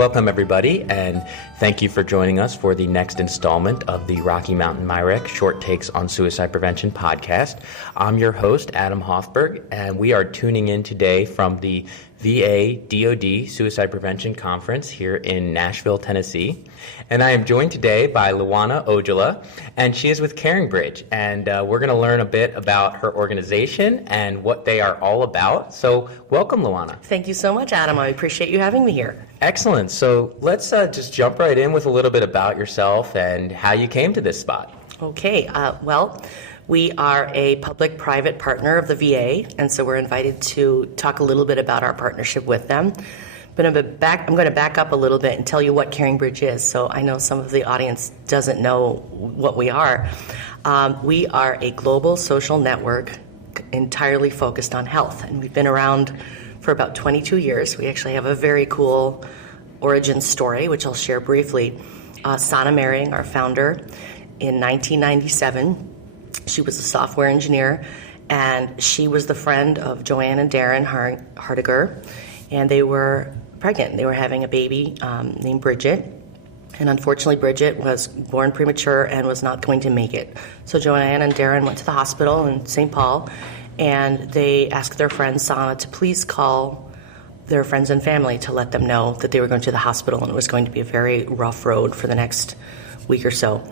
Welcome, everybody, and thank you for joining us for the next installment of the Rocky Mountain MyRec Short Takes on Suicide Prevention podcast. I'm your host, Adam Hoffberg, and we are tuning in today from the VA DoD Suicide Prevention Conference here in Nashville, Tennessee. And I am joined today by Liwanag Ojala, and she is with CaringBridge. And we're going to learn a bit about her organization and what they are all about. So welcome, Liwanag. Thank you so much, Adam. I appreciate you having me here. Excellent. So let's just jump right in with a little bit about yourself and how you came to this spot. Okay. We are a public-private partner of the VA, and so we're invited to talk a little bit about our partnership with them. But I'm going to back up a little bit and tell you what CaringBridge is, so I know some of the audience doesn't know what we are. We are a global social network entirely focused on health, and we've been around for about 22 years. We actually have a very cool origin story, which I'll share briefly. Sana Mering, our founder, in 1997, she was a software engineer, and she was the friend of Joanne and Darren Hardiger, and they were pregnant. They were having a baby named Bridget, and unfortunately Bridget was born premature and was not going to make it. So Joanne and Darren went to the hospital in St. Paul, and they asked their friend Sana to please call their friends and family to let them know that they were going to the hospital and it was going to be a very rough road for the next week or so.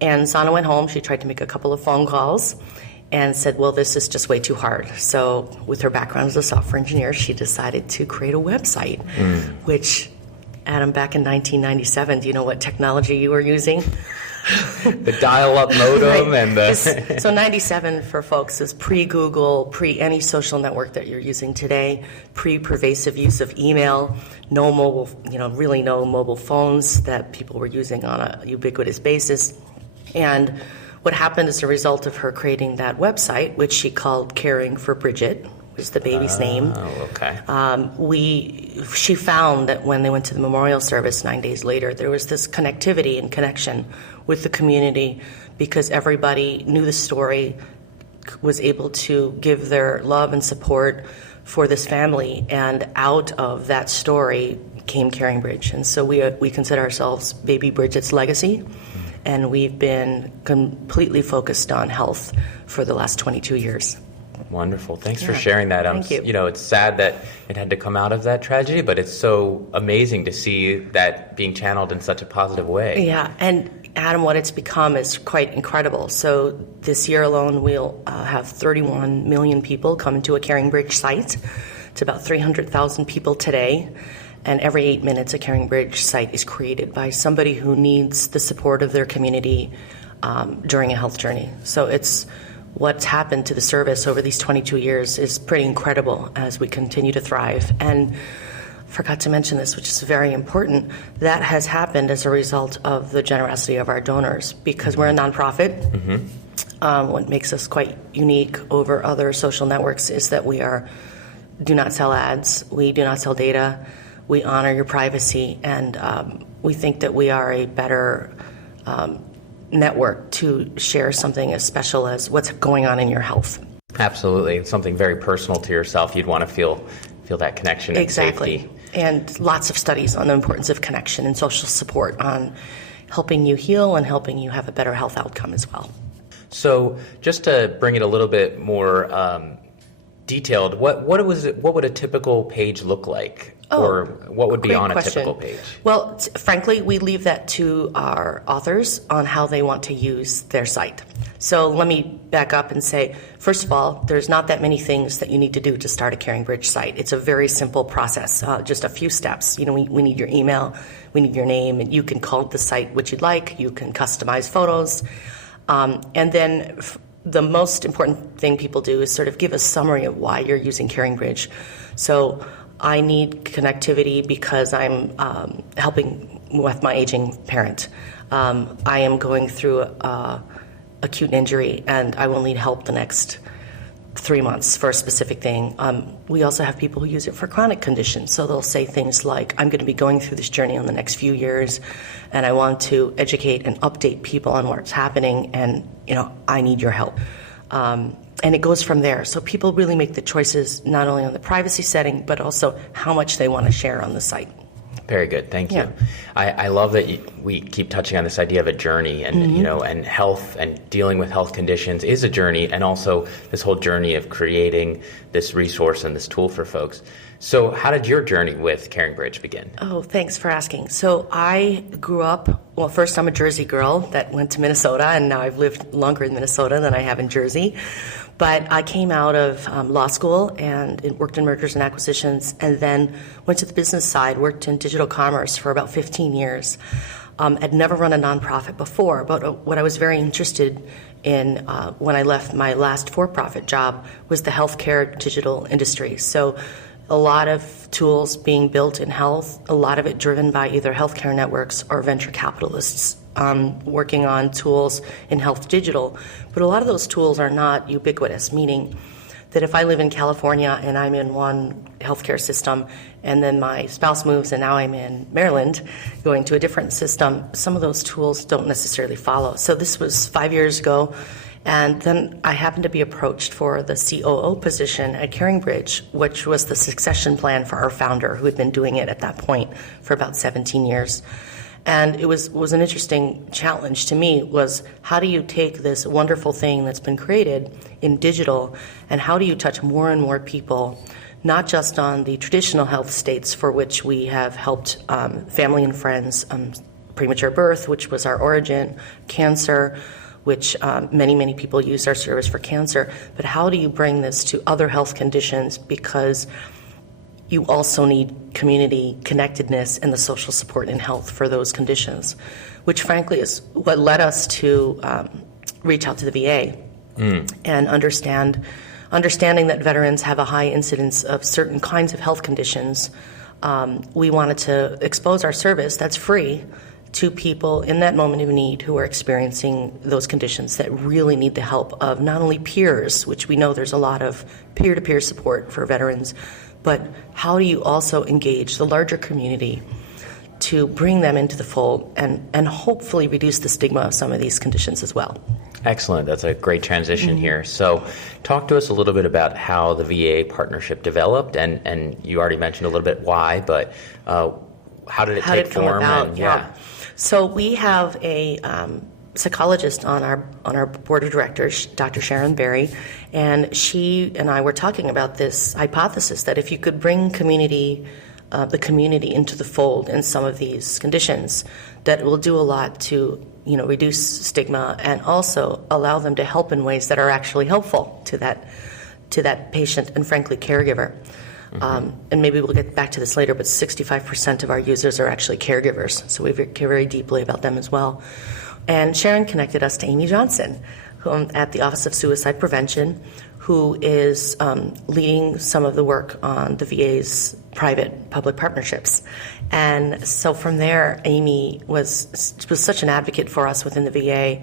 And Sana went home. She tried to make a couple of phone calls and said, well, this is just way too hard. So with her background as a software engineer, she decided to create a website, which, Adam, back in 1997, do you know what technology you were using? The dial-up modem. Right. And So 97 for folks is pre-Google, pre-any social network that you're using today, pre-pervasive use of email, no mobile, really no mobile phones that people were using on a ubiquitous basis. And what happened as a result of her creating that website, which she called Caring for Bridget, was the baby's name. Oh, okay. She found that when they went to the memorial service 9 days later, there was this connectivity and connection with the community because everybody knew the story, was able to give their love and support for this family, and out of that story came CaringBridge. And so we consider ourselves Baby Bridget's legacy. And we've been completely focused on health for the last 22 years. Wonderful. Thanks for sharing that. Thank you. It's sad that it had to come out of that tragedy, but it's so amazing to see that being channeled in such a positive way. Yeah, and Adam, what it's become is quite incredible. So this year alone, we'll have 31 million people come into a CaringBridge site. It's about 300,000 people today. And every 8 minutes, a CaringBridge site is created by somebody who needs the support of their community during a health journey. So it's what's happened to the service over these 22 years is pretty incredible as we continue to thrive. And forgot to mention this, which is very important, that has happened as a result of the generosity of our donors because we're a nonprofit. Mm-hmm. What makes us quite unique over other social networks is that we do not sell ads, we do not sell data. We honor your privacy, and we think that we are a better network to share something as special as what's going on in your health. Absolutely. It's something very personal to yourself. You'd want to feel that connection and safety. And lots of studies on the importance of connection and social support on helping you heal and helping you have a better health outcome as well. So just to bring it a little bit more detailed, what would a typical page look like? Or what would be on a typical page? Well, frankly, we leave that to our authors on how they want to use their site. So let me back up and say, first of all, there's not that many things that you need to do to start a CaringBridge site. It's a very simple process, just a few steps. We need your email, we need your name, and you can call the site what you'd like. You can customize photos. And then the most important thing people do is sort of give a summary of why you're using CaringBridge. So I need connectivity because I'm helping with my aging parent. I am going through acute injury and I will need help the next 3 months for a specific thing. We also have people who use it for chronic conditions. So they'll say things like, I'm going to be going through this journey in the next few years and I want to educate and update people on what's happening and, I need your help. And it goes from there. So people really make the choices not only on the privacy setting, but also how much they want to share on the site. Very good. Thank you. Yeah. I love that we keep touching on this idea of a journey, and and health and dealing with health conditions is a journey, and also this whole journey of creating this resource and this tool for folks. So how did your journey with CaringBridge begin? Oh, thanks for asking. So I grew up, well, first I'm a Jersey girl that went to Minnesota, and now I've lived longer in Minnesota than I have in Jersey. But I came out of law school and worked in mergers and acquisitions, and then went to the business side, worked in digital commerce for about 15 years. I'd never run a nonprofit before, but what I was very interested in when I left my last for-profit job was the healthcare digital industry. So a lot of tools being built in health, a lot of it driven by either healthcare networks or venture capitalists working on tools in health digital. But a lot of those tools are not ubiquitous, meaning that if I live in California and I'm in one healthcare system and then my spouse moves and now I'm in Maryland going to a different system, some of those tools don't necessarily follow. So this was 5 years ago. And then I happened to be approached for the COO position at CaringBridge, which was the succession plan for our founder, who had been doing it at that point for about 17 years. And it was an interesting challenge to me, was how do you take this wonderful thing that's been created in digital, and how do you touch more and more people, not just on the traditional health states for which we have helped family and friends, premature birth, which was our origin, cancer, which many people use our service for cancer, but how do you bring this to other health conditions, because you also need community connectedness and the social support in health for those conditions, which frankly is what led us to reach out to the VA and understanding that veterans have a high incidence of certain kinds of health conditions. We wanted to expose our service that's free to people in that moment of need who are experiencing those conditions that really need the help of not only peers, which we know there's a lot of peer-to-peer support for veterans, but how do you also engage the larger community to bring them into the fold and hopefully reduce the stigma of some of these conditions as well. Excellent. That's a great transition here. So talk to us a little bit about how the VA partnership developed, and you already mentioned a little bit why, but how did it take form? So we have a psychologist on our board of directors, Dr. Sharon Berry, and she and I were talking about this hypothesis that if you could bring the community into the fold in some of these conditions, that it will do a lot to reduce stigma and also allow them to help in ways that are actually helpful to that patient and frankly caregiver. And maybe we'll get back to this later, but 65% of our users are actually caregivers, so we care very deeply about them as well. And Sharon connected us to Amy Johnson at the Office of Suicide Prevention, who is leading some of the work on the VA's private-public partnerships. And so from there, Amy was such an advocate for us within the VA,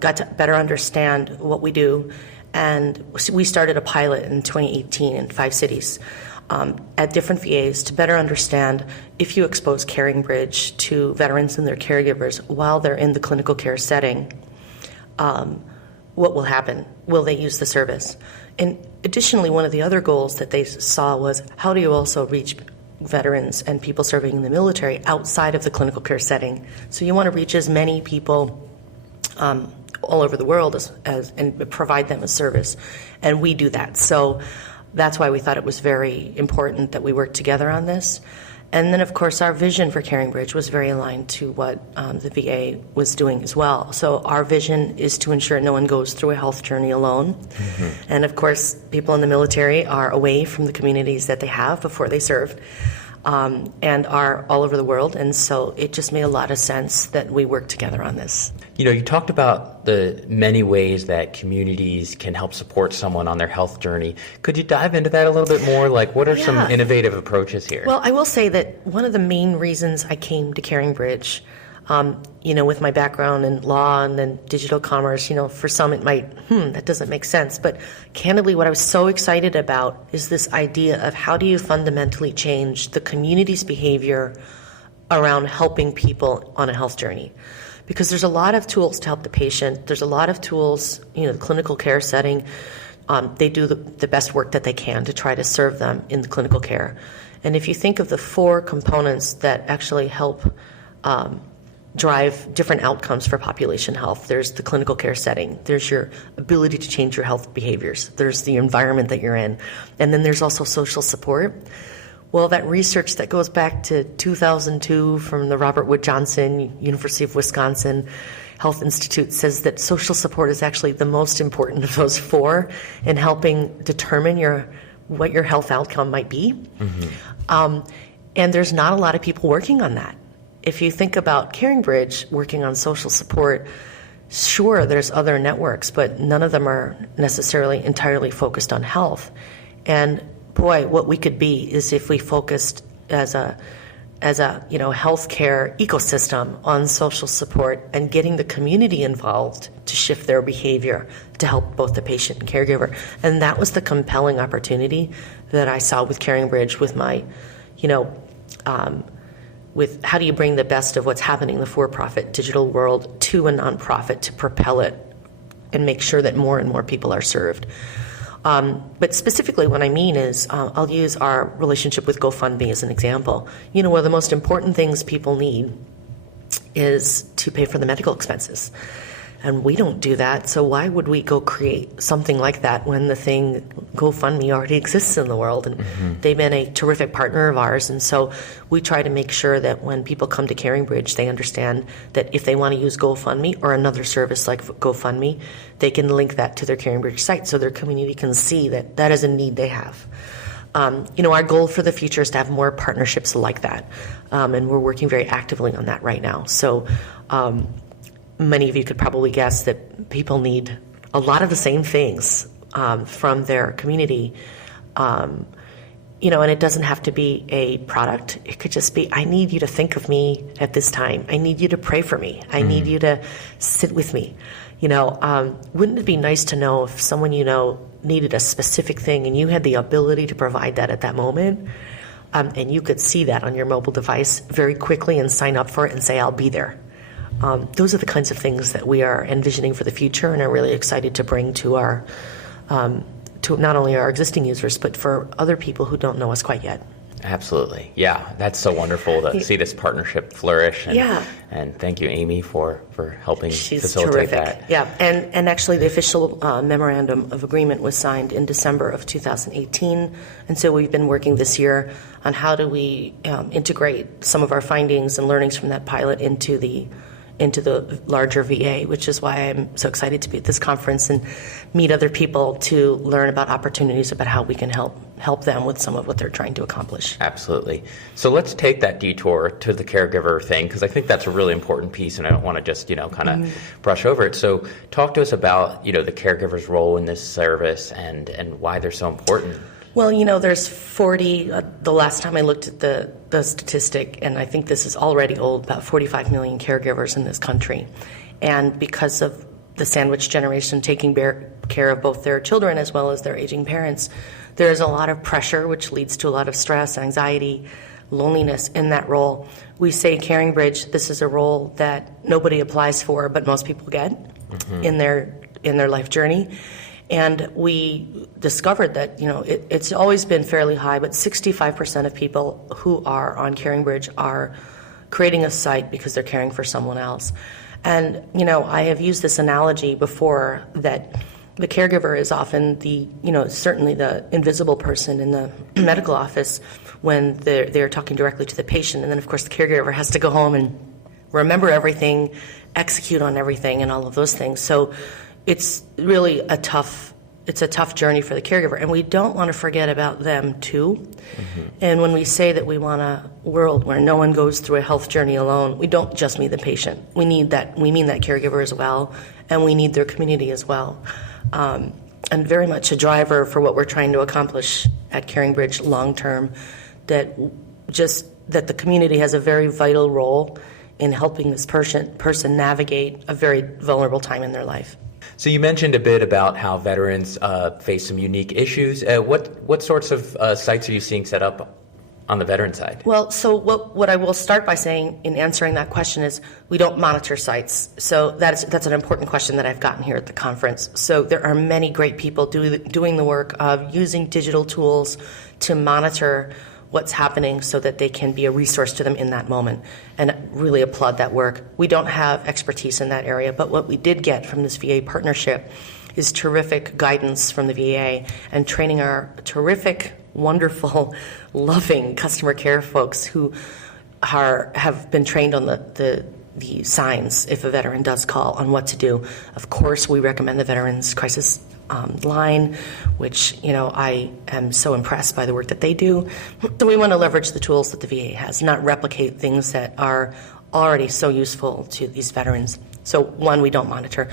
got to better understand what we do, and we started a pilot in 2018 in 5 cities at different VAs to better understand if you expose CaringBridge to veterans and their caregivers while they're in the clinical care setting, what will happen? Will they use the service? And additionally, one of the other goals that they saw was how do you also reach veterans and people serving in the military outside of the clinical care setting? So you want to reach as many people all over the world as and provide them a service, and we do that. So that's why we thought it was very important that we work together on this. And then, of course, our vision for CaringBridge was very aligned to what the VA was doing as well. So our vision is to ensure no one goes through a health journey alone. Mm-hmm. And, of course, people in the military are away from the communities that they have before they served and are all over the world. And so it just made a lot of sense that we work together on this. You talked about the many ways that communities can help support someone on their health journey. Could you dive into that a little bit more? Like, what are some innovative approaches here? Well, I will say that one of the main reasons I came to CaringBridge, with my background in law and then digital commerce, for some it might, that doesn't make sense. But candidly, what I was so excited about is this idea of how do you fundamentally change the community's behavior around helping people on a health journey. Because there's a lot of tools to help the patient. There's a lot of tools, the clinical care setting. They do the best work that they can to try to serve them in the clinical care. And if you think of the 4 components that actually help drive different outcomes for population health, there's the clinical care setting, there's your ability to change your health behaviors, there's the environment that you're in, and then there's also social support. Well, that research that goes back to 2002 from the Robert Wood Johnson University of Wisconsin Health Institute says that social support is actually the most important of those 4 in helping determine what your health outcome might be. And there's not a lot of people working on that. If you think about CaringBridge working on social support, sure, there's other networks, but none of them are necessarily entirely focused on health. And boy, what we could be is if we focused as a healthcare ecosystem on social support and getting the community involved to shift their behavior to help both the patient and caregiver. And that was the compelling opportunity that I saw with CaringBridge, with my, with how do you bring the best of what's happening in the for-profit digital world to a nonprofit to propel it and make sure that more and more people are served. But specifically what I mean is I'll use our relationship with GoFundMe as an example. One of the most important things people need is to pay for the medical expenses. And we don't do that, so why would we go create something like that when the thing GoFundMe already exists in the world? And they've been a terrific partner of ours, and so we try to make sure that when people come to CaringBridge, they understand that if they want to use GoFundMe or another service like GoFundMe, they can link that to their CaringBridge site so their community can see that that is a need they have. Our goal for the future is to have more partnerships like that, and we're working very actively on that right now. So many of you could probably guess that people need a lot of the same things from their community. And it doesn't have to be a product. It could just be, I need you to think of me at this time. I need you to pray for me. I need you to sit with me. Wouldn't it be nice to know if someone needed a specific thing and you had the ability to provide that at that moment, and you could see that on your mobile device very quickly and sign up for it and say, I'll be there. Those are the kinds of things that we are envisioning for the future and are really excited to bring to our, to not only our existing users, but for other people who don't know us quite yet. Absolutely. Yeah, that's so wonderful to see this partnership flourish. And thank you, Amy, for helping facilitate that. Yeah, and actually the official memorandum of agreement was signed in December of 2018. And so we've been working this year on how do we integrate some of our findings and learnings from that pilot into the larger VA, which is why I'm so excited to be at this conference and meet other people to learn about opportunities about how we can help them with some of what they're trying to accomplish. Absolutely. So let's take that detour to the caregiver thing, because I think that's a really important piece, and I don't want to just, kind of brush over it. So talk to us about, the caregiver's role in this service and why they're so important. Well, there's 40, the last time I looked at the statistic, and I think this is already old, about 45 million caregivers in this country. And because of the sandwich generation taking care of both their children as well as their aging parents, there's a lot of pressure, which leads to a lot of stress, anxiety, loneliness in that role. We say CaringBridge, this is a role that nobody applies for, but most people get in their life journey. And we discovered that, it's always been fairly high, but 65% of people who are on CaringBridge are creating a site because they're caring for someone else. And, I have used this analogy before that the caregiver is often certainly the invisible person in the medical office when they're talking directly to the patient. And then, of course, the caregiver has to go home and remember everything, execute on everything, and all of those things. So it's really a tough journey for the caregiver, and we don't want to forget about them too. And when we say that we want a world where no one goes through a health journey alone, we don't just mean the patient. We mean that caregiver as well, and we need their community as well. And very much a driver for what we're trying to accomplish at CaringBridge long term, that the community has a very vital role in helping this person navigate a very vulnerable time in their life. So you mentioned a bit about how veterans face some unique issues. What sorts of sites are you seeing set up on the veteran side? Well, so what I will start by saying in answering that question is we don't monitor sites. So that's an important question that I've gotten here at the conference. So there are many great people doing the work of using digital tools to monitor what's happening so that they can be a resource to them in that moment, and really applaud that work. We don't have expertise in that area, but what we did get from this VA partnership is terrific guidance from the VA and training our terrific, wonderful, loving customer care folks who have been trained on the signs if a veteran does call on what to do. Of course, we recommend the Veterans Crisis line, which, I am so impressed by the work that they do. So we want to leverage the tools that the VA has, not replicate things that are already so useful to these veterans. So one, we don't monitor.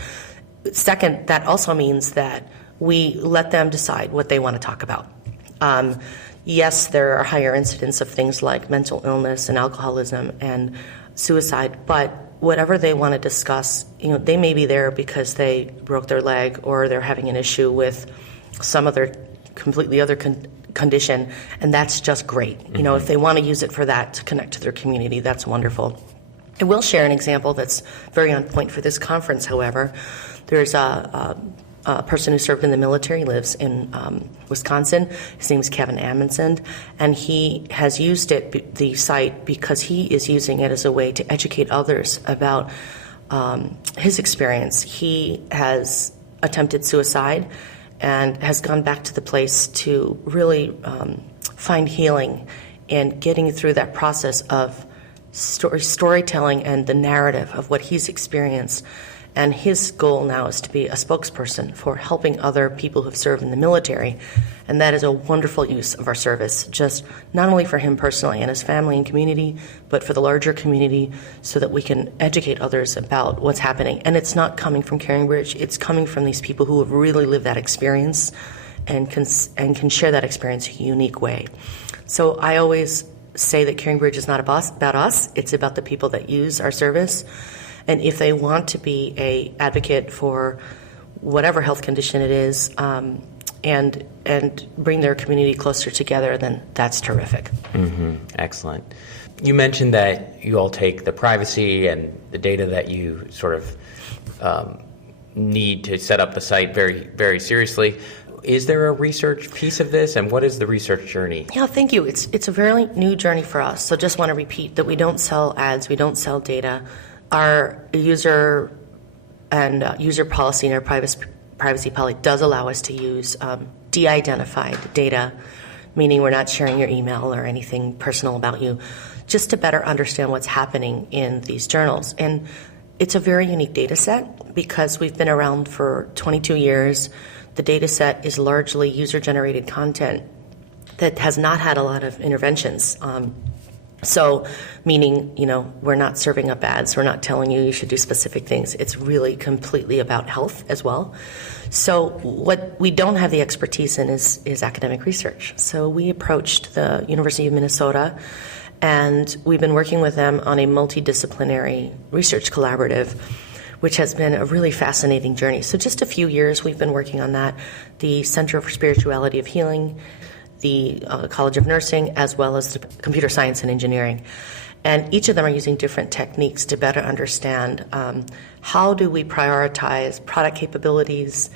Second, that also means that we let them decide what they want to talk about. Yes, there are higher incidents of things like mental illness and alcoholism and suicide, but whatever they want to discuss, they may be there because they broke their leg or they're having an issue with some other completely other condition, and that's just great. If they want to use it for that to connect to their community, that's wonderful. I will share an example that's very on point for this conference, however. There's a person who served in the military, lives in Wisconsin. His name's Kevin Amundsen, and he has used the site, because he is using it as a way to educate others about his experience. He has attempted suicide and has gone back to the place to really find healing and getting through that process of storytelling and the narrative of what he's experienced. And his goal now is to be a spokesperson for helping other people who have served in the military. And that is a wonderful use of our service, just not only for him personally and his family and community, but for the larger community, so that we can educate others about what's happening. And it's not coming from CaringBridge, it's coming from these people who have really lived that experience and can share that experience in a unique way. So I always say that CaringBridge is not about us, it's about the people that use our service. And if they want to be a advocate for whatever health condition it is, and bring their community closer together, then that's terrific. Mm-hmm. Excellent. You mentioned that you all take the privacy and the data that you sort of need to set up the site very, very seriously. Is there a research piece of this, and what is the research journey? Yeah, thank you. It's a very new journey for us. So just want to repeat that we don't sell ads, we don't sell data. Our user policy and our privacy policy does allow us to use de-identified data, meaning we're not sharing your email or anything personal about you, just to better understand what's happening in these journals. And it's a very unique data set because we've been around for 22 years. The data set is largely user-generated content that has not had a lot of interventions. So, meaning, we're not serving up ads, we're not telling you should do specific things. It's really completely about health as well. So what we don't have the expertise in is academic research. So we approached the University of Minnesota, and we've been working with them on a multidisciplinary research collaborative, which has been a really fascinating journey. So just a few years we've been working on that. The Center for Spirituality of Healing, the College of Nursing, as well as the Computer Science and Engineering. And each of them are using different techniques to better understand how do we prioritize product capabilities,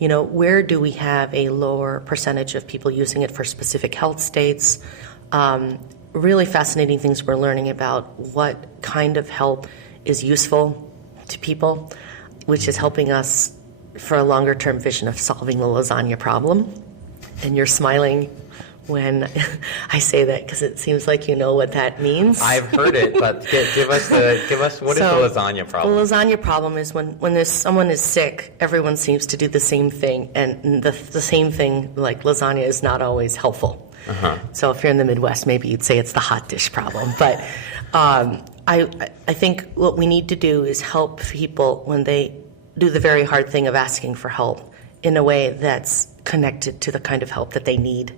where do we have a lower percentage of people using it for specific health states. Really fascinating things we're learning about what kind of help is useful to people, which is helping us for a longer term vision of solving the lasagna problem. And you're smiling when I say that because it seems like you know what that means. I've heard it, but give us what is the lasagna problem? The lasagna problem is when someone is sick, everyone seems to do the same thing, and the same thing, like lasagna, is not always helpful. Uh-huh. So if you're in the Midwest, maybe you'd say it's the hot dish problem. But I think what we need to do is help people when they do the very hard thing of asking for help in a way that's connected to the kind of help that they need.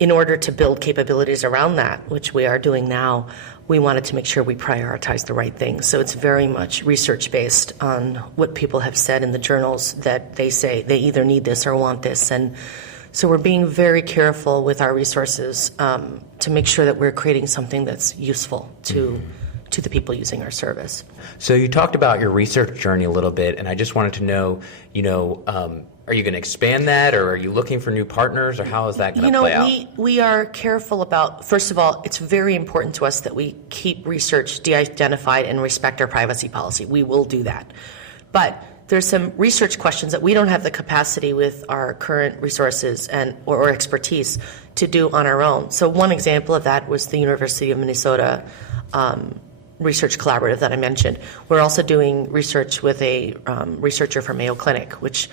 In order to build capabilities around that, which we are doing now, we wanted to make sure we prioritize the right things. So it's very much research-based on what people have said in the journals that they say they either need this or want this. And so we're being very careful with our resources to make sure that we're creating something that's useful to the people using our service. So you talked about your research journey a little bit, and I just wanted to know, are you going to expand that, or are you looking for new partners, or how is that going to play out? We are careful about, first of all, it's very important to us that we keep research de-identified and respect our privacy policy. We will do that. But there's some research questions that we don't have the capacity with our current resources or expertise to do on our own. So one example of that was the University of Minnesota research collaborative that I mentioned. We're also doing research with a researcher from Mayo Clinic, which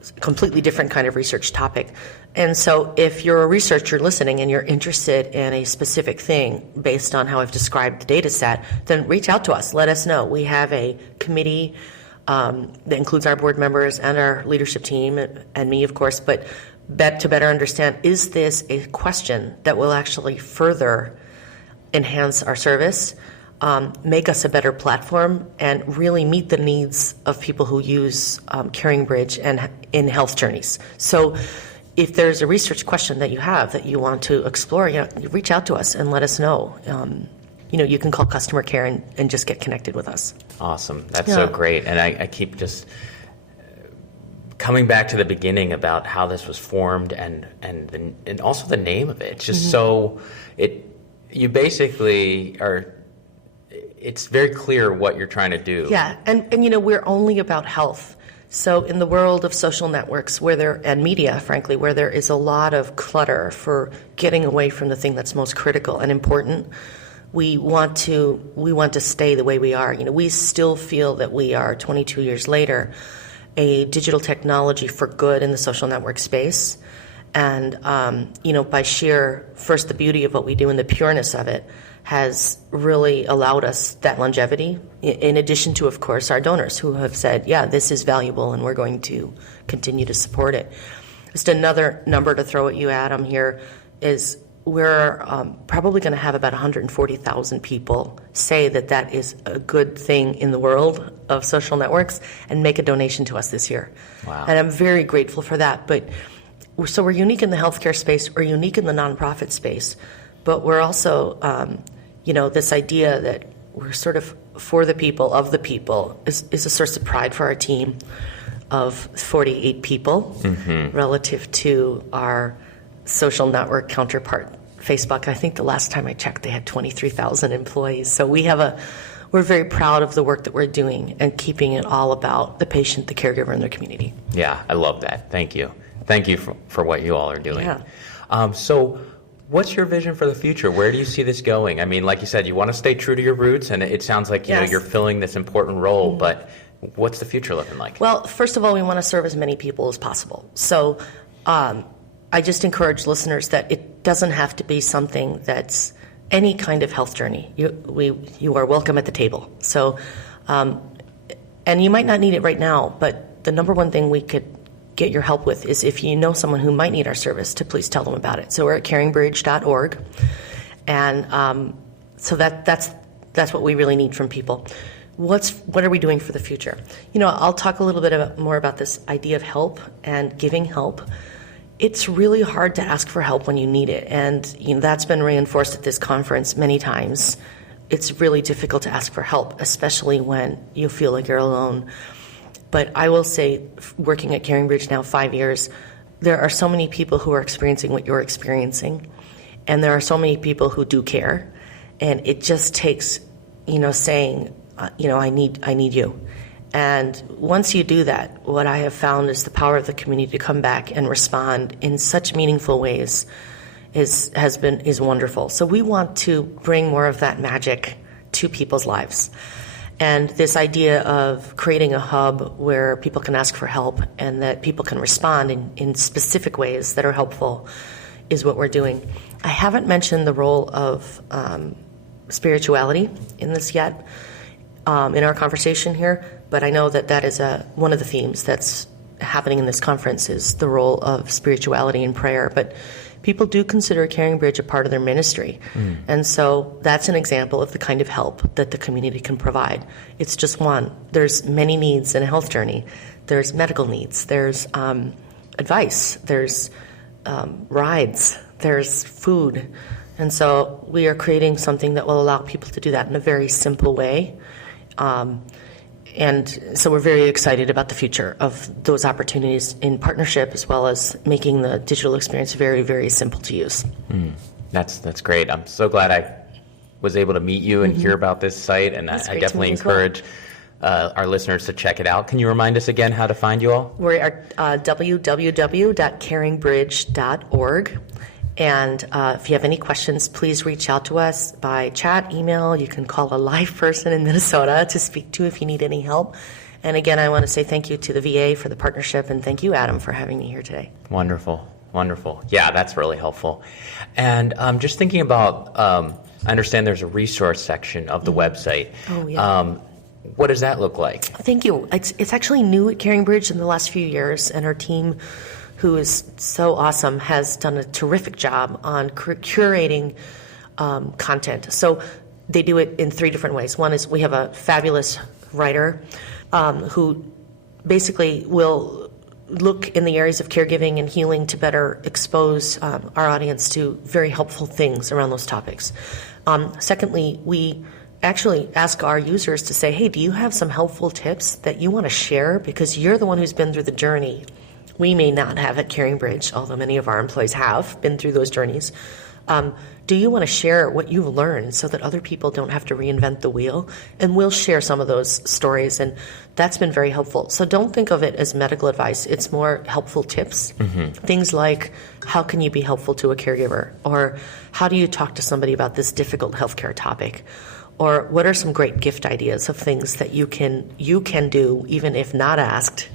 is a completely different kind of research topic. And so if you're a researcher listening and you're interested in a specific thing based on how I've described the data set, then reach out to us. Let us know. We have a committee that includes our board members and our leadership team and me, of course, but to better understand, is this a question that will actually further enhance our service, make us a better platform, and really meet the needs of people who use CaringBridge and in health journeys. So if there's a research question that you have that you want to explore, you reach out to us and let us know. You can call customer care and just get connected with us. Awesome. That's so great. And I keep just coming back to the beginning about how this was formed and also the name of it. It's just you basically are, it's very clear what you're trying to do. Yeah. And we're only about health. So in the world of social networks and media, frankly, where there is a lot of clutter for getting away from the thing that's most critical and important, we want to stay the way we are. We still feel that we are, 22 years later, a digital technology for good in the social network space. And, by first, the beauty of what we do and the pureness of it has really allowed us that longevity, in addition to, of course, our donors who have said, yeah, this is valuable and we're going to continue to support it. Just another number to throw at you, Adam, here is we're probably going to have about 140,000 people say that is a good thing in the world of social networks and make a donation to us this year. Wow. And I'm very grateful for that. But so we're unique in the healthcare space, we're unique in the nonprofit space, but we're also, this idea that we're sort of for the people, of the people, is a source of pride for our team of 48 people relative to our social network counterpart, Facebook. I think the last time I checked, they had 23,000 employees. So we're very proud of the work that we're doing and keeping it all about the patient, the caregiver, and their community. Yeah, I love that. Thank you. Thank you for what you all are doing. Yeah. So what's your vision for the future? Where do you see this going? I mean, like you said, you want to stay true to your roots, and it sounds like you're filling this important role, but what's the future looking like? Well, first of all, we want to serve as many people as possible. So I just encourage listeners that it doesn't have to be something that's any kind of health journey. You are welcome at the table. So, and you might not need it right now, but the number one thing we could get your help with is if you know someone who might need our service, to please tell them about it. So we're at caringbridge.org, and so that's what we really need from people. What are we doing for the future? I'll talk a little bit more about this idea of help and giving help. It's really hard to ask for help when you need it, and that's been reinforced at this conference many times. It's really difficult to ask for help, especially when you feel like you're alone. But I will say, working at CaringBridge now 5 years, there are so many people who are experiencing what you're experiencing, and there are so many people who do care, and it just takes, saying, I need you. And once you do that, what I have found is the power of the community to come back and respond in such meaningful ways is wonderful. So we want to bring more of that magic to people's lives. And this idea of creating a hub where people can ask for help and that people can respond in specific ways that are helpful is what we're doing. I haven't mentioned the role of spirituality in this yet, in our conversation here, but I know that is one of the themes that's happening in this conference is the role of spirituality and prayer. But people do consider CaringBridge a part of their ministry. And so that's an example of the kind of help that the community can provide. It's just one. There's many needs in a health journey. There's medical needs. There's advice. There's rides. There's food. And so we are creating something that will allow people to do that in a very simple way. And so we're very excited about the future of those opportunities in partnership, as well as making the digital experience very, very simple to use. That's great. I'm so glad I was able to meet you and hear about this site, and I definitely encourage our listeners to check it out. Can you remind us again how to find you all? We're at www.caringbridge.org. And if you have any questions, please reach out to us by chat, email. You can call a live person in Minnesota to speak to if you need any help. And again, I want to say thank you to the VA for the partnership, and thank you, Adam, for having me here today. Wonderful. Yeah, that's really helpful. And just thinking about, I understand there's a resource section of the website. Oh, yeah. What does that look like? Thank you. It's actually new at CaringBridge in the last few years, and our team, who is so awesome, has done a terrific job on curating content. So they do it in 3 different ways. One is we have a fabulous writer who basically will look in the areas of caregiving and healing to better expose our audience to very helpful things around those topics. Secondly, we actually ask our users to say, hey, do you have some helpful tips that you want to share? Because you're the one who's been through the journey. We may not have at CaringBridge, although many of our employees have been through those journeys. Do you want to share what you've learned so that other people don't have to reinvent the wheel? And we'll share some of those stories, and that's been very helpful. So don't think of it as medical advice. It's more helpful tips. Things like, how can you be helpful to a caregiver? Or how do you talk to somebody about this difficult healthcare topic? Or what are some great gift ideas of things that you can do, even if not asked,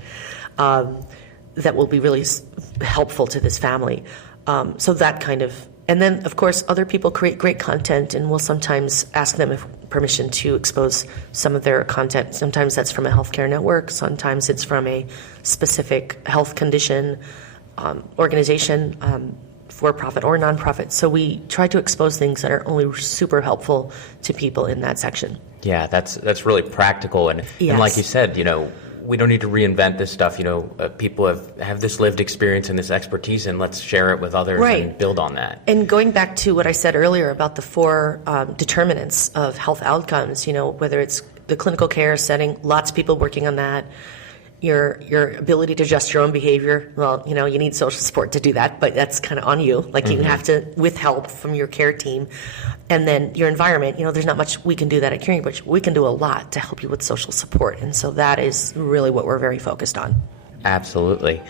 that will be really helpful to this family. So that kind of, and then of course other people create great content, and we'll sometimes ask them if permission to expose some of their content. Sometimes that's from a healthcare network, sometimes it's from a specific health condition, organization, for-profit or nonprofit. So we try to expose things that are only super helpful to people in that section. Yeah, that's really practical, and like you said, we don't need to reinvent this stuff. People have this lived experience and this expertise, and let's share it with others and build on that. And going back to what I said earlier about the 4 determinants of health outcomes, whether it's the clinical care setting, lots of people working on that, your ability to adjust your own behavior. Well, you need social support to do that, but that's kind of on you. Like you have to, with help from your care team. And then your environment, there's not much we can do that at CaringBridge. We can do a lot to help you with social support. And so that is really what we're very focused on. Absolutely.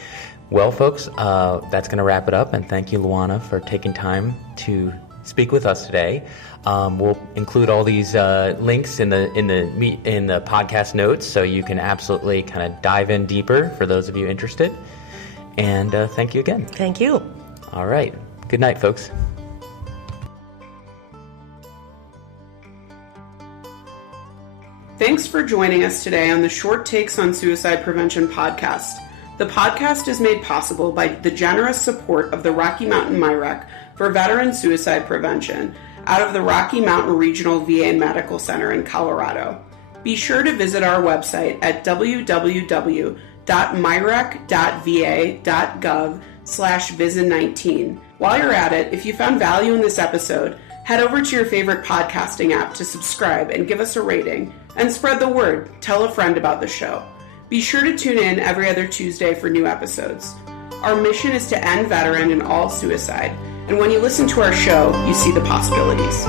Well, folks, that's going to wrap it up. And thank you, Luana, for taking time to speak with us today. We'll include all these links in the podcast notes, so you can absolutely kind of dive in deeper for those of you interested. And thank you again. Thank you. All right. Good night, folks. Thanks for joining us today on the Short Takes on Suicide Prevention podcast. The podcast is made possible by the generous support of the Rocky Mountain MIREC for veteran suicide prevention out of the Rocky Mountain Regional VA Medical Center in Colorado. Be sure to visit our website at www.mirec.va.gov/VISN19. While you're at it, if you found value in this episode, head over to your favorite podcasting app to subscribe and give us a rating, and spread the word. Tell a friend about the show. Be sure to tune in every other Tuesday for new episodes. Our mission is to end veteran and all suicide, and when you listen to our show, you see the possibilities.